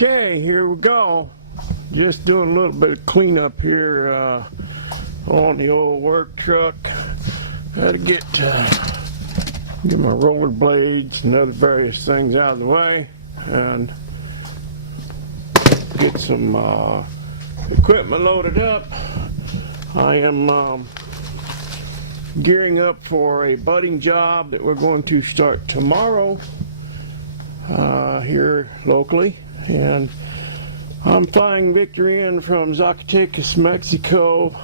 Okay, here we go. Just doing a little bit of cleanup here on the old work truck. Got to get my roller blades and other various things out of the way and get some equipment loaded up. I am gearing up for a budding job that we're going to start tomorrow here locally, and I'm flying Victor in from Zacatecas, Mexico,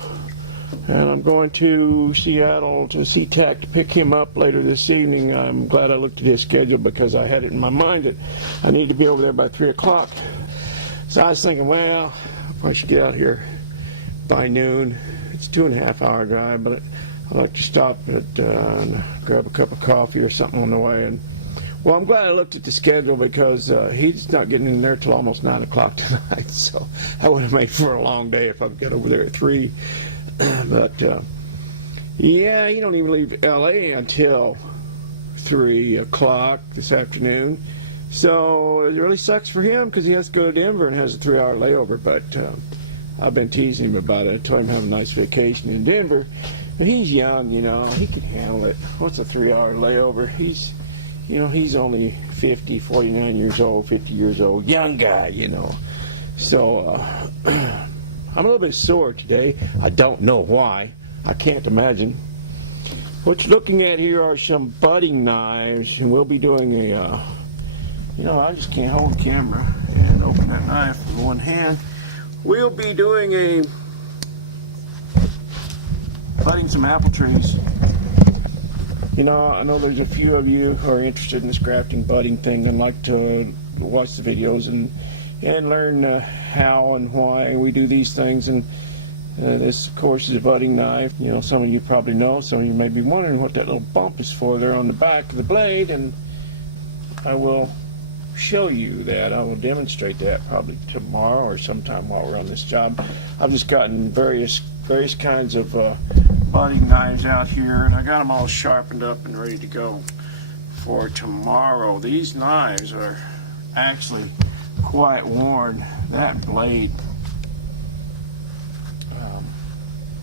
and I'm going to Seattle to SeaTac to pick him up later this evening. I'm glad I looked at his schedule because I had it in my mind that I need to be over there by 3 o'clock. So I was thinking, well, I should get out here by noon. It's a 2.5 hour drive, but I like to stop at and grab a cup of coffee or something on the way. And well, I'm glad I looked at the schedule because he's not getting in there till almost 9 o'clock tonight. So I would have made for a long day if I could get over there at 3. But yeah, you don't even leave LA until 3 o'clock this afternoon. So it really sucks for him because he has to go to Denver and has a 3-hour layover. But I've been teasing him about it. I told him to have a nice vacation in Denver. But he's young, you know, he can handle it. What's a 3-hour layover? He's only 50, 49 years old, 50 years old, young guy, you know. So I'm a little bit sore today. I don't know why. I can't imagine. What you're looking at here are some budding knives, and we'll be doing a, I just can't hold the camera and open that knife with one hand. We'll be doing budding some apple trees. You know, I know there's a few of you who are interested in this grafting budding thing and like to watch the videos and learn how and why we do these things. And this, of course, is a budding knife. You know, some of you probably know. Some of you may be wondering what that little bump is for there on the back of the blade. And I will show you that. I will demonstrate that probably tomorrow or sometime while we're on this job. I've just gotten various kinds of budding knives out here, and I got them all sharpened up and ready to go for tomorrow. These knives are actually quite worn. That blade,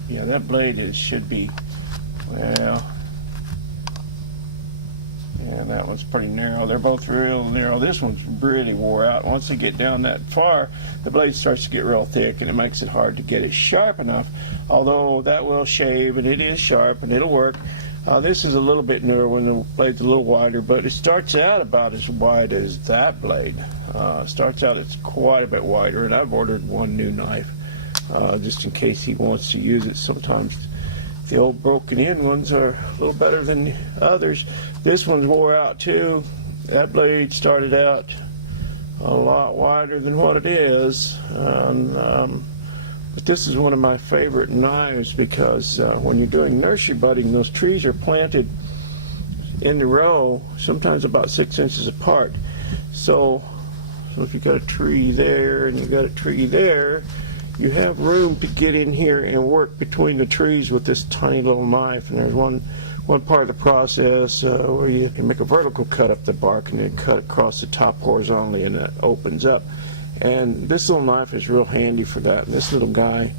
that blade should be, well, yeah, that one's pretty narrow. They're both real narrow. This one's really wore out. Once they get down that far, the blade starts to get real thick, and it makes it hard to get it sharp enough. Although that will shave, and it is sharp, and it'll work. This is a little bit newer when the blade's a little wider, but it starts out about as wide as that blade. Starts out it's quite a bit wider, and I've ordered one new knife just in case he wants to use it. Sometimes the old broken-in ones are a little better than others. This one's wore out too. That blade started out a lot wider than what it is. But this is one of my favorite knives because when you're doing nursery budding, those trees are planted in the row, sometimes about 6 inches apart. So if you've got a tree there and you've got a tree there, you have room to get in here and work between the trees with this tiny little knife. And there's one part of the process where you can make a vertical cut up the bark and then cut across the top horizontally, and it opens up. And this little knife is real handy for that. And this little guy,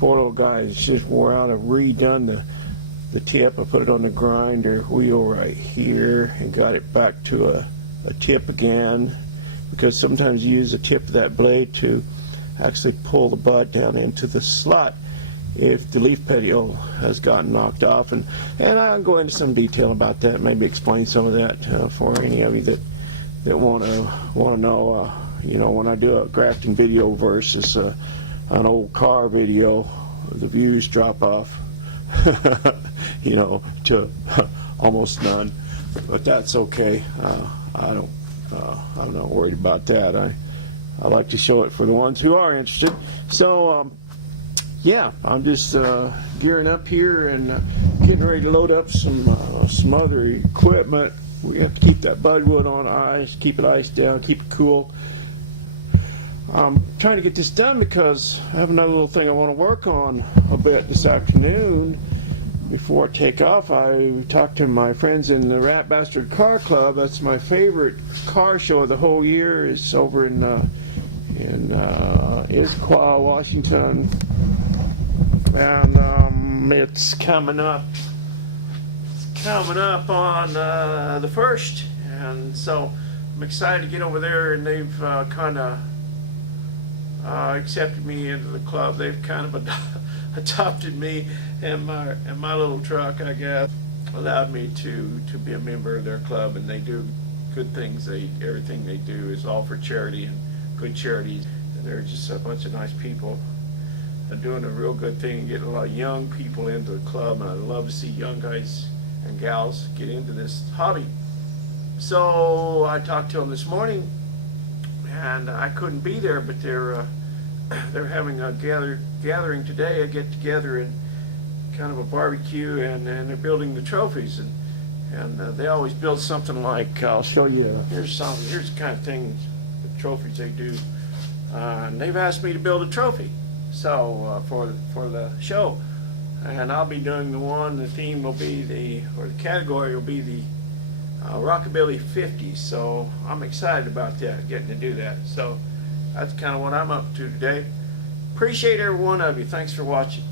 poor little guy, is just wore out. I've redone the tip. I put it on the grinder wheel right here and got it back to a tip again, because sometimes you use the tip of that blade to actually pull the bud down into the slot if the leaf petiole has gotten knocked off. And I'll go into some detail about that, maybe explain some of that for any of you that want to know. When I do a grafting video versus an old car video, the views drop off, to almost none. But that's okay. I'm not worried about that. I like to show it for the ones who are interested. So, yeah, I'm just gearing up here and getting ready to load up some other equipment. We have to keep that budwood on ice, keep it iced down, keep it cool. I'm trying to get this done because I have another little thing I want to work on a bit this afternoon. Before I take off, I talked to my friends in the Rat Bastard Car Club. That's my favorite car show of the whole year. It's over in in Issaquah, Washington, and it's coming up. It's coming up on the 1st, and so I'm excited to get over there. And they've kind of accepted me into the club. They've kind of adopted me and my little truck, I guess, allowed me to be a member of their club, and they do good things. Everything they do is all for charity and good charities. And they're just a bunch of nice people. They're doing a real good thing and getting a lot of young people into the club, and I love to see young guys and gals get into this hobby. So I talked to them this morning, and I couldn't be there, but they're having a gathering today, a get together, and kind of a barbecue, and they're building the trophies, and they always build something like, I'll show you, here's the kind of thing, the trophies they do, and they've asked me to build a trophy, so for the show, and I'll be doing the one. The theme will be the category will be the Rockabilly 50s, so I'm excited about that, getting to do that. So that's kind of what I'm up to today. Appreciate every one of you. Thanks for watching.